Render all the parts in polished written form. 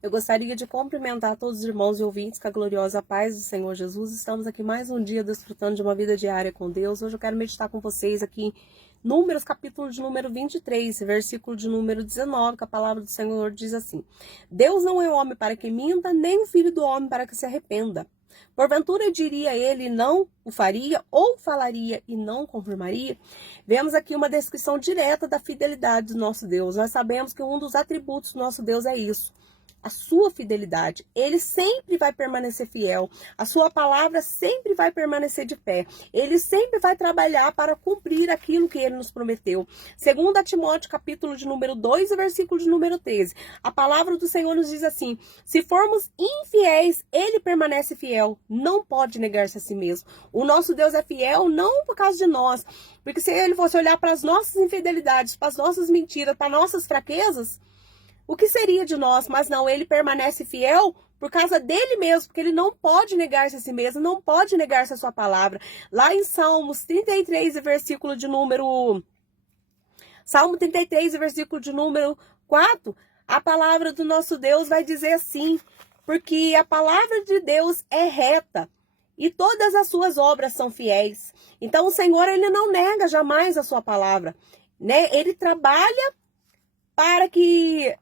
Eu gostaria de cumprimentar todos os irmãos e ouvintes com a gloriosa paz do Senhor Jesus. Estamos aqui mais um dia desfrutando de uma vida diária com Deus. Hoje eu quero meditar com vocês aqui em Números, capítulo de número 23, versículo de número 19, que a palavra do Senhor diz assim: Deus não é homem para que minta, nem o filho do homem para que se arrependa. Porventura diria ele e não o faria, ou falaria e não confirmaria? Vemos aqui uma descrição direta da fidelidade do nosso Deus. Nós sabemos que um dos atributos do nosso Deus é isso: a sua fidelidade. Ele sempre vai permanecer fiel. A sua palavra sempre vai permanecer de pé. Ele sempre vai trabalhar para cumprir aquilo que ele nos prometeu. Segundo a Timóteo, capítulo de número 2, versículo de número 13. A palavra do Senhor nos diz assim: se formos infiéis, ele permanece fiel. Não pode negar-se a si mesmo. O nosso Deus é fiel não por causa de nós. Porque se ele fosse olhar para as nossas infidelidades, para as nossas mentiras, para as nossas fraquezas, o que seria de nós? Mas não, ele permanece fiel por causa dele mesmo, porque ele não pode negar-se a si mesmo, não pode negar-se a sua palavra. Lá em Salmos 33, versículo de número... Salmo 33, versículo de número 4, a palavra do nosso Deus vai dizer assim: porque a palavra de Deus é reta e todas as suas obras são fiéis. Então o Senhor, ele não nega jamais a sua palavra, né? Ele trabalha para que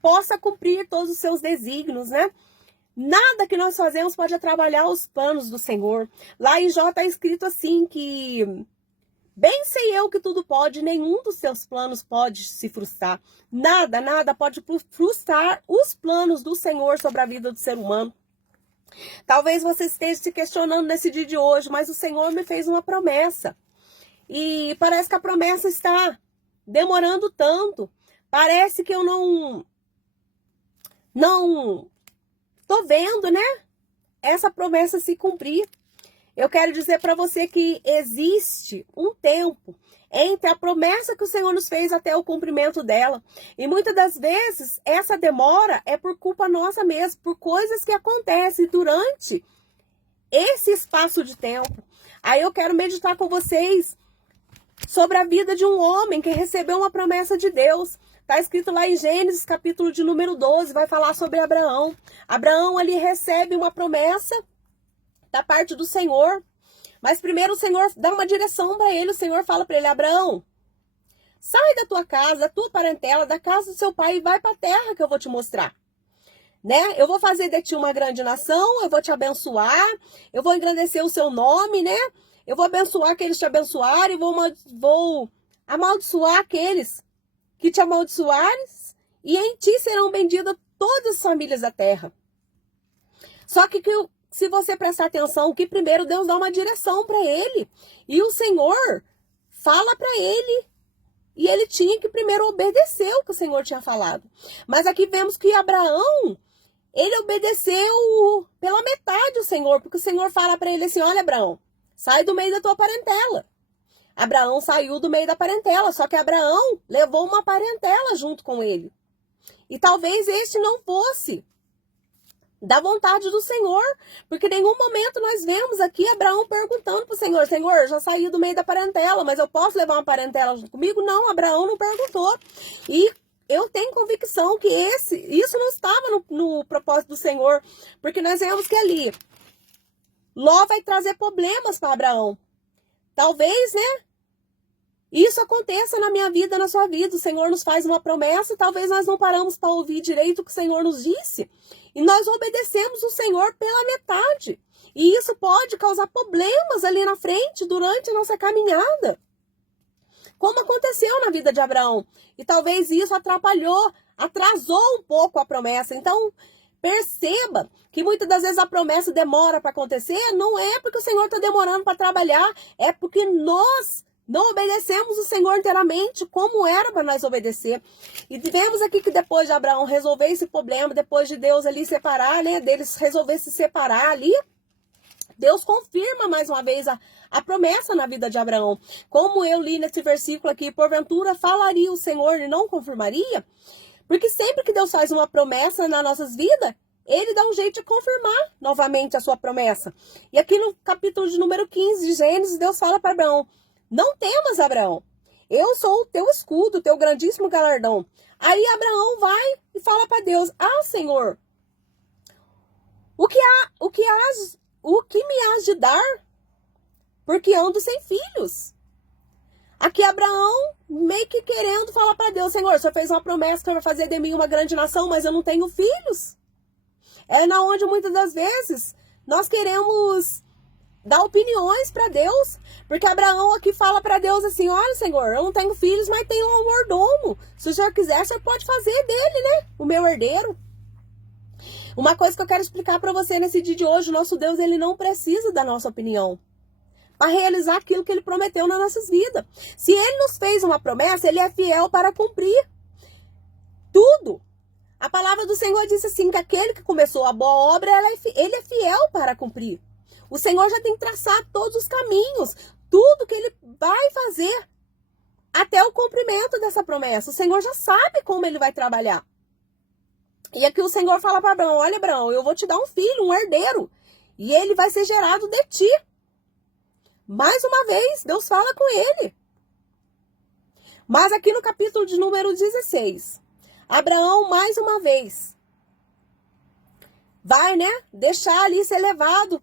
possa cumprir todos os seus desígnios, né? Nada que nós fazemos pode atrapalhar os planos do Senhor. Lá em Jó está escrito assim que bem sei eu que tudo pode, nenhum dos seus planos pode se frustrar. Nada, nada pode frustrar os planos do Senhor sobre a vida do ser humano. Talvez você esteja se questionando nesse dia de hoje, mas o Senhor me fez uma promessa. E parece que a promessa está demorando tanto. Parece que eu não tô vendo, né, essa promessa se cumprir. Eu quero dizer para você que existe um tempo entre a promessa que o Senhor nos fez até o cumprimento dela. E muitas das vezes essa demora é por culpa nossa mesmo, por coisas que acontecem durante esse espaço de tempo. Aí eu quero meditar com vocês sobre a vida de um homem que recebeu uma promessa de Deus. Está escrito lá em Gênesis, capítulo de número 12, vai falar sobre Abraão. Abraão, ali recebe uma promessa da parte do Senhor. Mas primeiro o Senhor dá uma direção para ele. O Senhor fala para ele: Abraão, sai da tua casa, da tua parentela, da casa do seu pai e vai para a terra que eu vou te mostrar. Né? Eu vou fazer de ti uma grande nação, eu vou te abençoar, eu vou engrandecer o seu nome, né? Eu vou abençoar aqueles que te abençoarem, vou amaldiçoar aqueles que te amaldiçoares, e em ti serão benditas todas as famílias da terra. Só que se você prestar atenção, que primeiro Deus dá uma direção para ele, e o Senhor fala para ele, e ele tinha que primeiro obedecer o que o Senhor tinha falado. Mas aqui vemos que Abraão, ele obedeceu pela metade o Senhor, porque o Senhor fala para ele assim: olha, Abraão, sai do meio da tua parentela. Abraão saiu do meio da parentela, só que Abraão levou uma parentela junto com ele. E talvez este não fosse da vontade do Senhor, porque em nenhum momento nós vemos aqui Abraão perguntando para o Senhor: Senhor, já saí do meio da parentela, mas eu posso levar uma parentela junto comigo? Não, Abraão não perguntou. E eu tenho convicção que isso não estava no propósito do Senhor, porque nós vemos que ali Ló vai trazer problemas para Abraão. Talvez, né, isso aconteça na minha vida, na sua vida. O Senhor nos faz uma promessa e talvez nós não paramos para ouvir direito o que o Senhor nos disse. E nós obedecemos o Senhor pela metade. E isso pode causar problemas ali na frente, durante a nossa caminhada. Como aconteceu na vida de Abraão. E talvez isso atrasou um pouco a promessa. Então, perceba que muitas das vezes a promessa demora para acontecer, não é porque o Senhor está demorando para trabalhar, é porque nós não obedecemos o Senhor inteiramente como era para nós obedecer. E vemos aqui que depois de Abraão resolver esse problema, depois de Deus ali separar, né, deles resolver se separar ali, Deus confirma mais uma vez a promessa na vida de Abraão. Como eu li nesse versículo aqui: porventura falaria o Senhor e não confirmaria? Porque sempre que Deus faz uma promessa nas nossas vidas, ele dá um jeito de confirmar novamente a sua promessa. E aqui no capítulo de número 15 de Gênesis, Deus fala para Abraão: não temas, Abraão. Eu sou o teu escudo, o teu grandíssimo galardão. Aí Abraão vai e fala para Deus: ah, Senhor, o que me has de dar? Porque ando sem filhos. Aqui Abraão meio que querendo falar para Deus: Senhor, o Senhor fez uma promessa que vai fazer de mim uma grande nação, mas eu não tenho filhos. É na onde muitas das vezes nós queremos dar opiniões para Deus, porque Abraão aqui fala para Deus assim: olha, Senhor, eu não tenho filhos, mas tenho um mordomo. Se o Senhor quiser, o Senhor pode fazer dele, né? O meu herdeiro. Uma coisa que eu quero explicar para você nesse dia de hoje: o nosso Deus, ele não precisa da nossa opinião para realizar aquilo que ele prometeu nas nossas vidas. Se ele nos fez uma promessa, ele é fiel para cumprir tudo. A palavra do Senhor diz assim, que aquele que começou a boa obra, ele é fiel para cumprir. O Senhor já tem traçado todos os caminhos, tudo que ele vai fazer até o cumprimento dessa promessa. O Senhor já sabe como ele vai trabalhar. E aqui o Senhor fala para Abraão: olha, Abraão, eu vou te dar um filho, um herdeiro, e ele vai ser gerado de ti. Mais uma vez, Deus fala com ele. Mas aqui no capítulo de número 16, Abraão, mais uma vez, vai, né, deixar ali ser levado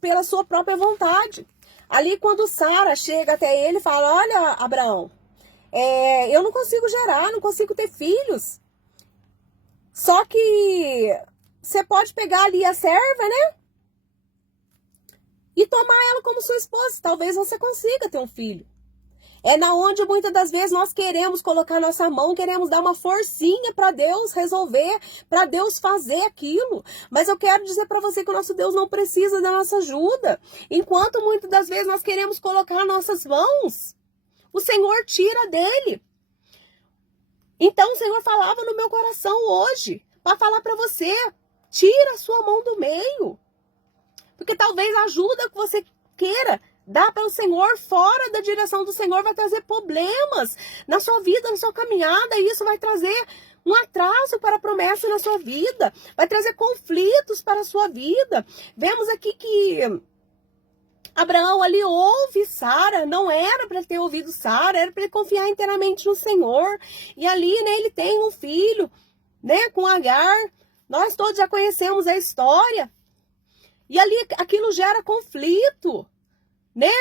pela sua própria vontade. Ali quando Sara chega até ele e fala: olha, Abraão, eu não consigo gerar, não consigo ter filhos. Só que você pode pegar ali a serva, né, e tomar ela como sua esposa. Talvez você consiga ter um filho. É na onde muitas das vezes nós queremos colocar nossa mão, queremos dar uma forcinha para Deus resolver, para Deus fazer aquilo. Mas eu quero dizer para você que o nosso Deus não precisa da nossa ajuda. Enquanto muitas das vezes nós queremos colocar nossas mãos, o Senhor tira dele. Então o Senhor falava no meu coração hoje, para falar para você: tira a sua mão do meio. Porque talvez a ajuda que você queira dar para o Senhor, fora da direção do Senhor, vai trazer problemas na sua vida, na sua caminhada. E isso vai trazer um atraso para a promessa na sua vida. Vai trazer conflitos para a sua vida. Vemos aqui que Abraão ali ouve Sara. Não era para ter ouvido Sara, era para ele confiar inteiramente no Senhor. E ali, né, ele tem um filho, né, com Agar. Nós todos já conhecemos a história. E ali aquilo gera conflito, né,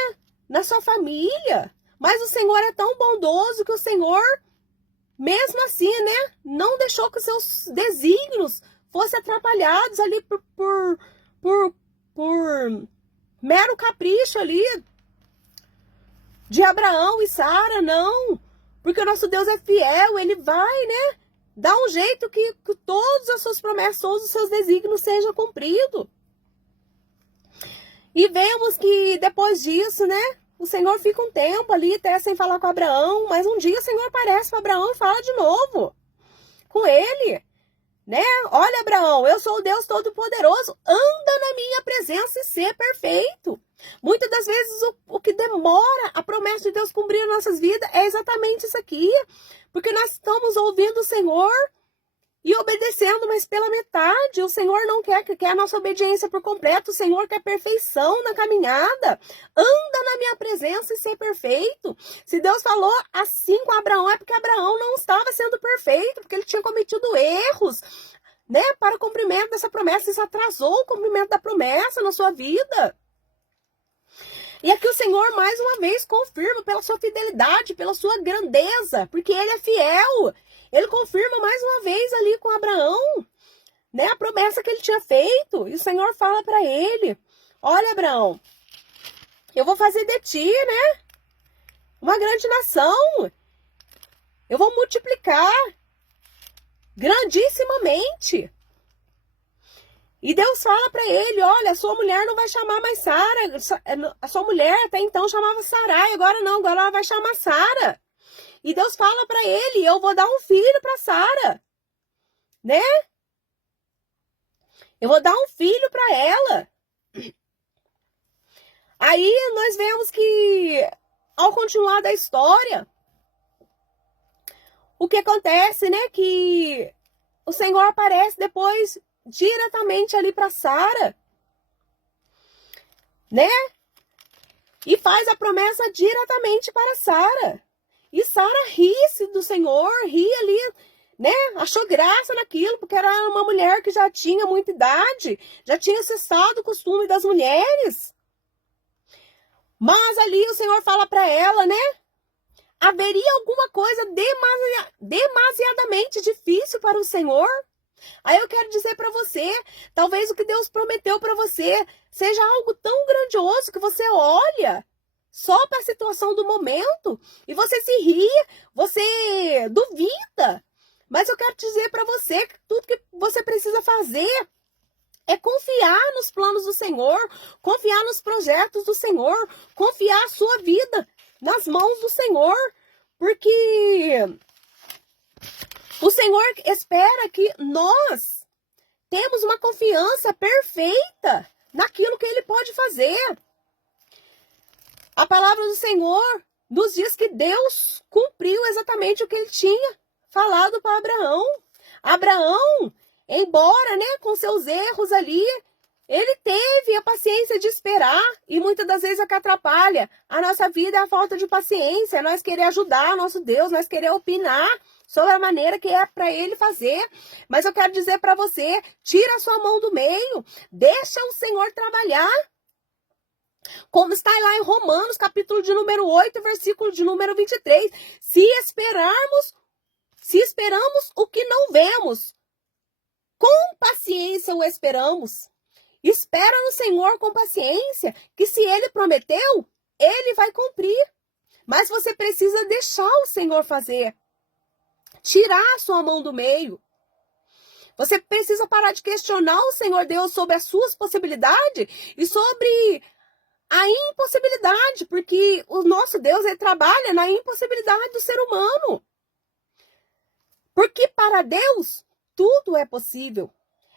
na sua família. Mas o Senhor é tão bondoso que o Senhor, mesmo assim, né, não deixou que os seus desígnios fossem atrapalhados ali por mero capricho ali de Abraão e Sara, não. Porque o nosso Deus é fiel, ele vai, né, dar um jeito que todas as suas promessas, todos os seus desígnios sejam cumpridos. E vemos que depois disso, né, o Senhor fica um tempo ali até sem falar com Abraão, mas um dia o Senhor aparece para Abraão e fala de novo com ele, né? Olha, Abraão, eu sou o Deus Todo-Poderoso, anda na minha presença e ser perfeito. Muitas das vezes o que demora a promessa de Deus cumprir em nossas vidas é exatamente isso aqui, porque nós estamos ouvindo o Senhor e obedecendo, mas pela metade. O Senhor não quer a nossa obediência por completo. O Senhor quer perfeição na caminhada. Anda na minha presença e ser perfeito. Se Deus falou assim com Abraão, é porque Abraão não estava sendo perfeito, porque ele tinha cometido erros, né, para o cumprimento dessa promessa. Isso atrasou o cumprimento da promessa na sua vida. E aqui o Senhor mais uma vez confirma pela sua fidelidade, pela sua grandeza, porque ele é fiel. Ele confirma mais uma vez ali com Abraão, né, a promessa que ele tinha feito. E o Senhor fala para ele: olha, Abraão, eu vou fazer de ti, né, uma grande nação. Eu vou multiplicar grandissimamente. E Deus fala para ele: olha, a sua mulher não vai chamar mais Sara. A sua mulher até então chamava Sarai, agora não, agora ela vai chamar Sara. E Deus fala para ele: eu vou dar um filho para Sara, né? Eu vou dar um filho para ela. Aí nós vemos que, ao continuar da história, o que acontece, né? Que o Senhor aparece depois diretamente ali para Sara, né? E faz a promessa diretamente para Sara. E Sara ri-se do Senhor, ri ali, né? Achou graça naquilo, porque era uma mulher que já tinha muita idade, já tinha cessado o costume das mulheres. Mas ali o Senhor fala para ela, né? Haveria alguma coisa demasiadamente difícil para o Senhor? Aí eu quero dizer para você, talvez o que Deus prometeu para você seja algo tão grandioso que você olha só para a situação do momento e você se ri, você duvida. Mas eu quero dizer para você que tudo que você precisa fazer é confiar nos planos do Senhor, confiar nos projetos do Senhor, confiar a sua vida nas mãos do Senhor, porque o Senhor espera que nós temos uma confiança perfeita naquilo que Ele pode fazer. A palavra do Senhor nos diz que Deus cumpriu exatamente o que Ele tinha falado para Abraão. Abraão, embora, né, com seus erros ali, ele teve a paciência de esperar, e muitas das vezes é que atrapalha a nossa vida é a falta de paciência, nós querer ajudar nosso Deus, nós querer opinar sobre a maneira que é para ele fazer. Mas eu quero dizer para você, tira a sua mão do meio, deixa o Senhor trabalhar. Como está lá em Romanos, capítulo de número 8, versículo de número 23. Se esperamos o que não vemos, com paciência o esperamos. Espera no Senhor com paciência, que se Ele prometeu, Ele vai cumprir. Mas você precisa deixar o Senhor fazer. Tirar a sua mão do meio. Você precisa parar de questionar o Senhor Deus sobre as suas possibilidades e sobre a impossibilidade, porque o nosso Deus, Ele trabalha na impossibilidade do ser humano. Porque para Deus, tudo é possível.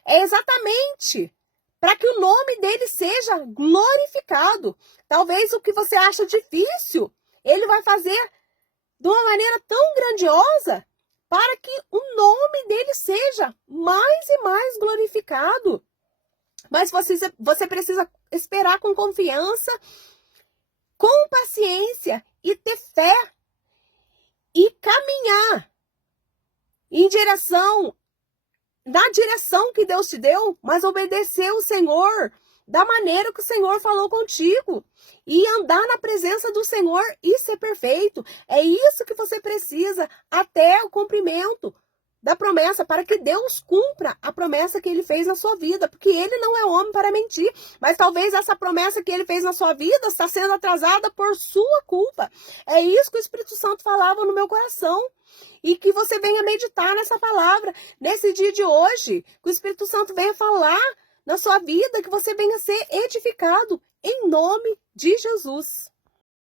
É exatamente para que o nome dele seja glorificado. Talvez o que você acha difícil, ele vai fazer de uma maneira tão grandiosa para que o nome dele seja mais e mais glorificado. Mas você precisa esperar com confiança, com paciência e ter fé e caminhar na direção que Deus te deu, mas obedecer o Senhor da maneira que o Senhor falou contigo e andar na presença do Senhor e ser perfeito. É isso que você precisa até o cumprimento da promessa, para que Deus cumpra a promessa que Ele fez na sua vida, porque Ele não é homem para mentir, mas talvez essa promessa que Ele fez na sua vida está sendo atrasada por sua culpa. É isso que o Espírito Santo falava no meu coração, e que você venha meditar nessa palavra, nesse dia de hoje, que o Espírito Santo venha falar na sua vida, que você venha ser edificado, em nome de Jesus.